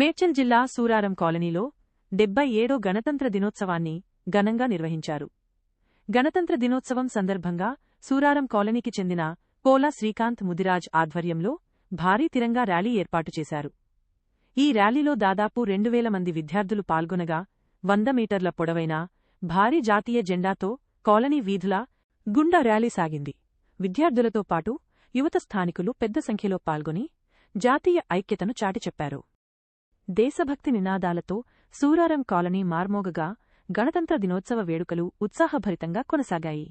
మేడ్చల్ జిల్లా సూరారం కాలనీలో డెబ్బై ఏడో గణతంత్ర దినోత్సవాన్ని ఘనంగా నిర్వహించారు. గణతంత్ర దినోత్సవం సందర్భంగా సూరారం కాలనీకి చెందిన కోలా శ్రీకాంత్ ముదిరాజ్ ఆధ్వర్యంలో భారీ తిరంగా ర్యాలీ ఏర్పాటు చేశారు. ఈ ర్యాలీలో దాదాపు రెండు వేల మంది విద్యార్థులు పాల్గొనగా వంద మీటర్ల పొడవైన భారీ జాతీయ జెండాతో కాలనీ వీధుల గుండా ర్యాలీ సాగింది. విద్యార్థులతో పాటు యువత స్థానికులు పెద్ద సంఖ్యలో పాల్గొని జాతీయ ఐక్యతను చాటి చెప్పారు దేశభక్తి నినాదాలతో సూరారం కాలనీ మార్మోగగా గణతంత్ర దినోత్సవ వేడుకలు ఉత్సాహభరితంగా కొనసాగాయి.